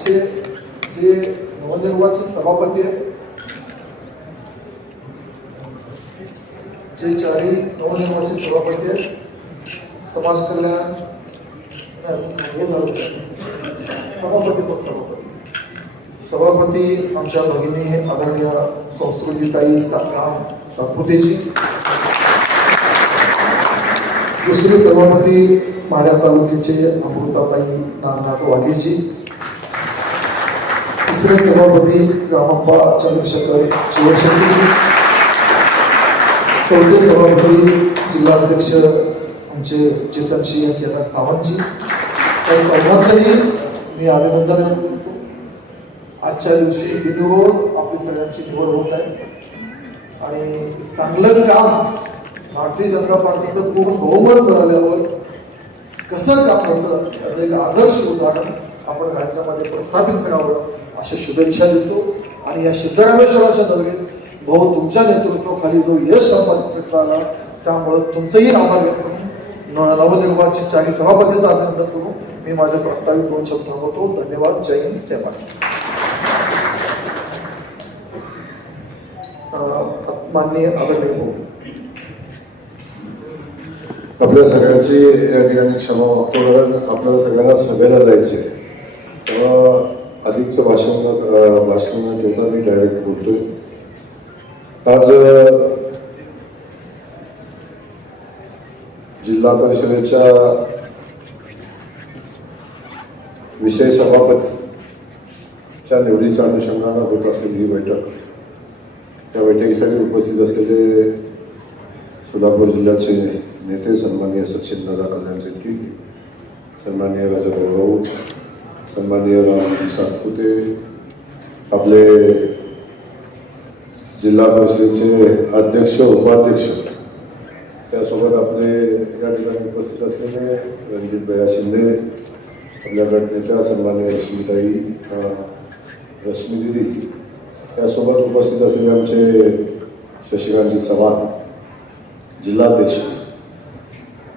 आमचे जे नवनिर्वाचित सभापती आहेत, जे चारही नवनिर्वाचित सभापती आहेत, समाज कल्याण हे झालं सभापती आमच्या भगिनी आदरणीय संस्कृतीताई सातपुतेजी, दुसरे सभापती माढ्या तालुक्याचे अमृताताई नागनाथ वाघेजी, तिसरे सभापती रामप्पा चंद्रशेखर शिवशंकरजी, चौथे सभापती जिल्हाध्यक्ष आमचे चेतनसिंह केदार सावंतजी. काही चौघांचंही मी अभिनंदन करतो. आजच्या दिवशी बिनविरोध आपली सगळ्यांची निवड होत आहे आणि चांगलं काम भारतीय जनता पार्टीचं पूर्ण बहुमत मिळाल्यावर कसं काम होतं याचं एक आदर्श उदाहरण आपण राज्यामध्ये प्रस्थापित करावं अशा शुभेच्छा देतो. आणि या सिद्धरामेश्वराच्या नगरीत भाऊ तुमच्या नेतृत्वाखाली जो यश संपादित करता आला त्यामुळं तुमचंही आभार व्यक्त करून नवनिर्वाचित चारही सभापतीचं अभिनंदन करून मी माझ्या प्रस्तावित 2 शब्द थांबवतो. धन्यवाद. जय हिंद, जय महाराष्ट्र. माननीय आदरणीय भाऊ, आपल्या सगळ्यांची या ठिकाणी क्षमा मागतो, कारण आपल्याला सगळ्यांना सभेला जायचे तेव्हा अधिकचं भाषण न ठेवता मी डायरेक्ट बोलतोय. आज जिल्हा परिषदेच्या विषय सभापतीच्या निवडीच्या अनुषंगानं होत असलेली ही बैठक, या बैठकीसाठी उपस्थित असलेले सोलापूर जिल्ह्याचे नेते सन्माननीय सचिनदादा कल्याण शेट्टी, सन्माननीय राजाभाऊ, सन्माननीय रामजी सातपुते, आपले जिल्हा परिषदेचे अध्यक्ष उपाध्यक्ष, त्यासोबत आपले या ठिकाणी उपस्थित असलेले रणजित भैया शिंदे, आपल्या गटनेत्या सन्माननीय रश्मी दिदी, त्यासोबत उपस्थित असलेले आमचे शशिकांतजी चव्हाण जिल्हाध्यक्ष,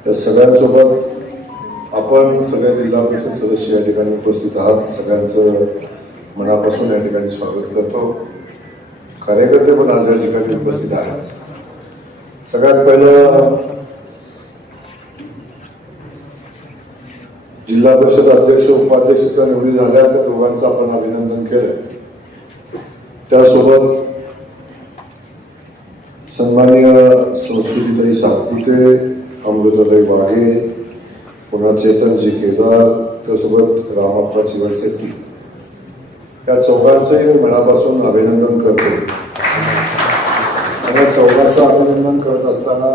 या सगळ्यांसोबत आपण सगळे जिल्हा परिषद सदस्य या ठिकाणी उपस्थित आहात. सगळ्यांचं मनापासून या ठिकाणी स्वागत करतो. कार्यकर्ते पण आज या ठिकाणी उपस्थित आहेत. सगळ्यात पहिलं जिल्हा परिषद अध्यक्ष उपाध्यक्षाच्या निवडी झाल्या त्या दोघांचं आपण अभिनंदन केलं. त्यासोबत सन्माननीय संस्कृतीताई सातपुते, अमृताताई वाघे, पुन्हा चेतनजी केदार, त्यासोबत रामप्पा चिवडशेट्टी, या चौघांचंही मी मनापासून अभिनंदन करतो. आणि चौघांचं अभिनंदन करत असताना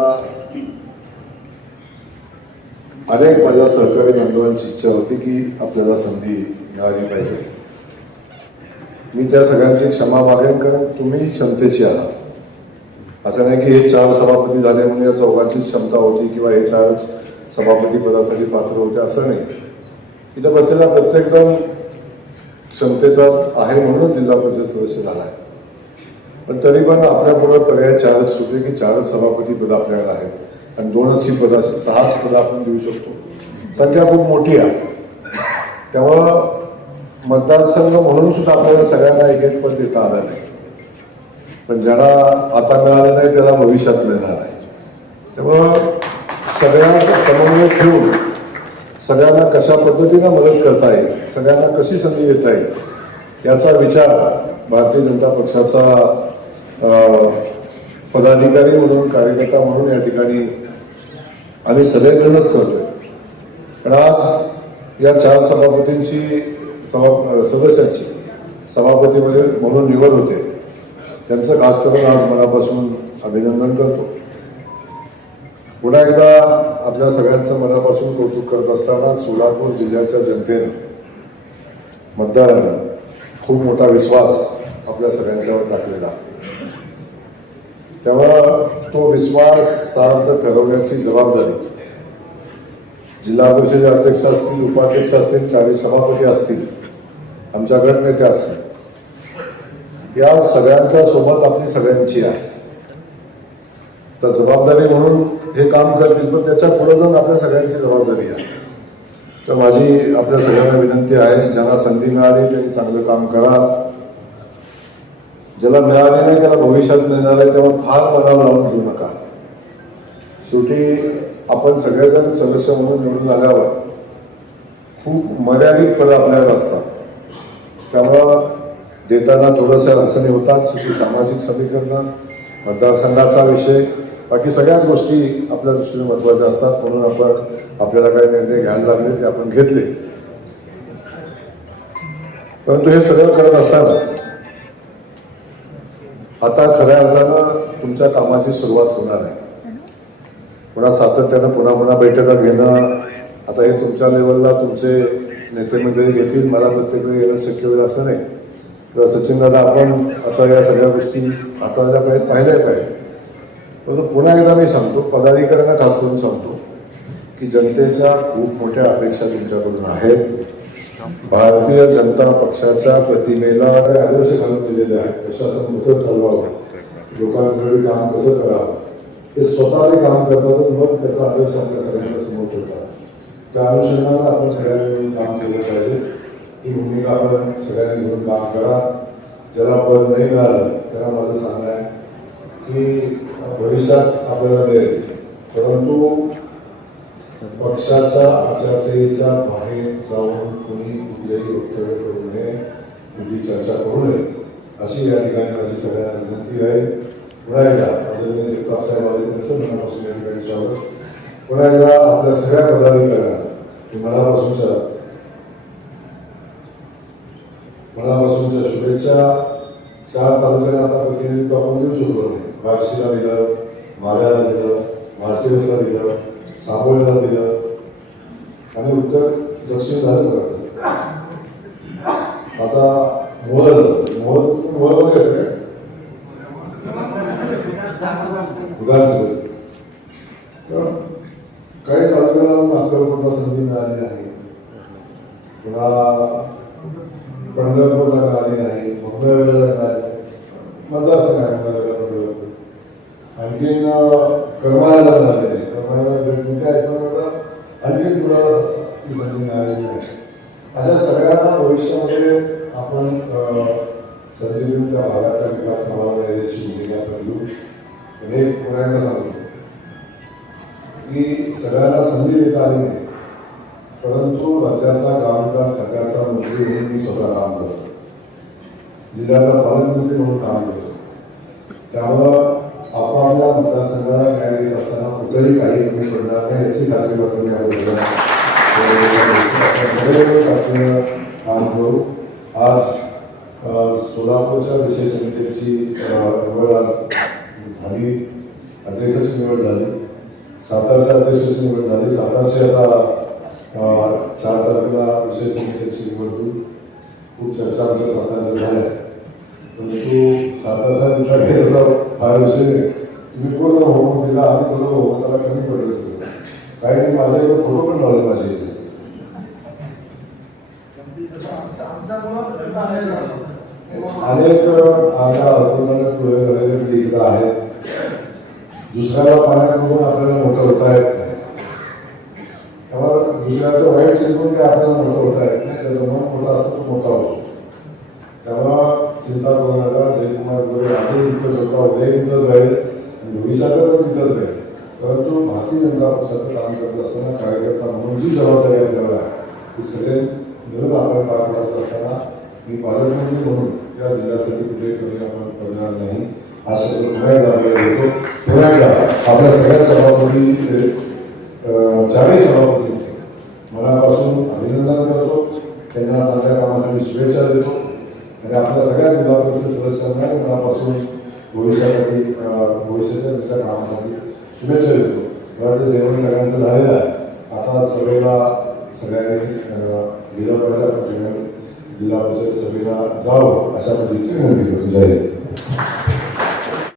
अनेक माझ्या सहकारी बांधवांची इच्छा होती की आपल्याला संधी मिळाली पाहिजे. मी त्या सगळ्यांची क्षमा मागेन, कारण तुम्ही क्षमतेची आहात. असं नाही की हे 4 सभापती झाले म्हणून या चौघांचीच क्षमता होती किंवा हे 4 सभापती पदासाठी पात्र होते असं नाही. इथं बसलेला प्रत्येकजण क्षमतेचा आहे म्हणूनच जिल्हा परिषद सदस्य झाला आहे. पण तरी पण आपल्यापुढे पर्याय 4च होते की 4च सभापती पद आपल्याकडे आहेत आणि 2च ही पद 6च पदं आपण देऊ शकतो. संख्या खूप मोठी आहे. त्यामुळं मतदारसंघ म्हणून सुद्धा आपल्याला सगळ्यांना एक पद देता आलं नाही. पण ज्याला आता मिळालं नाही त्याला भविष्यात मिळणार आहे. त्यामुळं सगळ्यांना समन्वय ठेवून सगळ्यांना कशा पद्धतीनं मदत करता येईल, सगळ्यांना कशी संधी देता येईल याचा विचार भारतीय जनता पक्षाचा पदाधिकारी म्हणून, कार्यकर्ता म्हणून या ठिकाणी आम्ही सगळेजणच करतोय. पण आज या 4 सभापतींची सदस्यांची सभापतीमध्ये म्हणून निवड होते. त्यांचं खास करून आज मनापासून अभिनंदन करतो. पुन्हा एकदा आपल्या सगळ्यांचं मनापासून कौतुक करत असताना सोलापूर जिल्ह्याच्या जनतेनं, मतदारांना खूप मोठा विश्वास आपल्या सगळ्यांच्यावर टाकलेला. तेव्हा तो विश्वास सार्थ ठरवण्याची जबाबदारी जिल्हा परिषदेचे अध्यक्ष असतील, उपाध्यक्ष असतील, 4 सभापती असतील, आमच्या गटनेते असतील, या सगळ्यांच्या सोबत आपली सगळ्यांची आहे. तर जबाबदारी म्हणून हे काम करतील, पण त्याच्या पुढे जाऊन आपल्या सगळ्यांची जबाबदारी आहे. तर माझी आपल्या सगळ्यांना विनंती आहे, ज्यांना संधी मिळाली त्यांनी चांगलं काम करा. ज्याला मिळाले नाही त्याला भविष्यात मिळणार आहे, तेव्हा फार मनावर लावून घेऊ नका. शेवटी आपण सगळेजण सदस्य म्हणून निवडून आल्यावर खूप मर्यादित पदं आपल्याकडे असतात. त्यामुळं देताना थोडंसं अडचणी होतात. शेवटी सामाजिक समीकरण, मतदारसंघाचा विषय, बाकी सगळ्याच गोष्टी आपल्या दृष्टीने महत्त्वाच्या असतात. म्हणून आपण आपल्याला काही निर्णय घ्यायला लागले ते आपण घेतले. परंतु हे सगळं करत असताना आता खऱ्या अर्थानं तुमच्या कामाची सुरुवात होणार आहे. पुन्हा सातत्यानं पुन्हा बैठका घेणं, आता हे तुमच्या लेवलला तुमचे नेते मंडळी घेतील, मला प्रत्येक वेळी येणं शक्य होईल असं नाही. तर सचिन दादा, आपण आता या सगळ्या गोष्टी हाताळल्या पाहिजे, पाहिल्या पाहिजे. परंतु पुन्हा एकदा मी सांगतो, पदाधिकाऱ्यांना खास करून सांगतो की जनतेच्या खूप मोठ्या अपेक्षा तुमच्याकडून आहेत. भारतीय जनता पक्षाच्या प्रतिमेला आदर्श घालून दिलेले आहेत. प्रशासन कसं चालवावं, लोकांसाठी काम कसं करावं, ते स्वतः ते काम करतात, मग त्याचा आदर्श आपल्या सगळ्यांना समोर ठेवतात. त्या अनुषंगाने आपण सगळ्यांनी मिळून काम केलं पाहिजे. ही भूमिका आपण सगळ्यांनी मिळून काम करा. ज्याला पद नाही मिळालं त्याला माझं सांगणं आहे की भविष्यात आपल्याला मिळेल, परंतु पक्षाच्या आचारसंहितेच्या बाहेर जाऊन कोणी कुठलेही वक्तव्य करू नये, कुठली चर्चा करू नये, अशी या ठिकाणी माझी सगळ्यांना विनंती आहे. पुन्हा एकदा आदरणीय जगताप साहेब आले त्यांचं मनापासून या ठिकाणी स्वागत. पुन्हा एकदा आपल्या सगळ्या पदाधिकाऱ्यांना मनापासूनच्या शुभेच्छा. 4 तालुक्याला आता प्रतिनिधित्व आपण देऊ शकलो नाही. बार्शीला दिलं, माढ्याला दिलं, माळशिरसला दिलं, साबोळेला दिलं आणि उत्तर दक्षिण झालं करतात. आता मोहर वगैरे काही तालुक्याला नागपूरला संधी मिळाली नाही, पुन्हा पंढरपूरला मिळाली नाही, मंगळवेढ्याला मिळाली, मतदारसंघ आहे पंढरपूर, आणखीन करमाळ्याला मिळाले नाही. करमाळ्याला भेटले आणखीन पुढं ती संधी मिळालेली नाही. अशा सगळ्यांना भविष्यामध्ये आपण संधी देऊन त्या भागाचा विकास मागायला याची भूमिका आपण घेऊ. हे पुन्हा एकदा सांगतो की सगळ्यांना संधी देता आली नाही, परंतु राज्याचा ग्रामविकास खात्याचा मंत्री म्हणून मी स्वतः काम करतो, जिल्ह्याचा पालकमंत्री म्हणून काम करतो. त्यामुळं आपापल्या मतदारसंघाला न्याय देत असताना कुठेही काही कमी पडणार नाही याची खात्री पत्र काम करू. आज सोलापूरच्या विषय समितीची निवड आज झाली, अध्यक्षाची निवड झाली, सातारच्या अध्यक्षाची निवड झाली. सातारची आता 4 तारखेला विषय समितीची निवड होईल. खूप चर्चा आमच्या सातारच्या झाल्या, परंतु सातारचा तिथला घेण्याचा फार विषय नाही. तुम्ही पूर्ण होमवर्क दिला, आम्ही थोडं होमवर्काला कमी पडलं. काही माझ्याकडे फोटो पण लावले माझे. अनेक आमच्या अल्पमत इकडं आहेत. दुसऱ्याला पाण्यात बघून आपल्याला मोठं होता येत नाही, त्यामुळे दुसऱ्याचं वाईट शिकून ते आपल्याला मोठं होता येत नाही. त्याचं मन मोठं असतं तो मोठा होतो. त्यामुळं चिंता करू नका. जयकुमार गोरे आजही इथंच होता, उद्या इथंच राहील आणि भविष्यात पण तिथंच राहील. परंतु भारतीय जनता पक्षाचं काम करत असताना कार्यकर्ता म्हणून जी जबाबदारी आपल्याला आहे ती सगळे मिळून आपण पार पाडत असताना मी पालकमंत्री म्हणून या जिल्ह्यासाठी कुठे कमी आपण करणार नाही हा शब्द पुन्हा एकदा देतो. पुन्हा एकदा आपल्या सगळ्या सभापती 4ही सभापतींचे मनापासून अभिनंदन करतो. त्यांना चांगल्या कामासाठी शुभेच्छा देतो आणि आपल्या सगळ्या जिल्हा परिषद सदस्यांना मनापासून भविष्याच्या तुमच्या कामासाठी शुभेच्छा देतो. मला वाटतं जेवण सगळ्यांचं झालेलं आहे. आता सगळ्यांनी गेल्या पाहिजे जिल्हा परिषद सभेला जावं अशा पद्धतीची विनंती करतो. जय हिंद.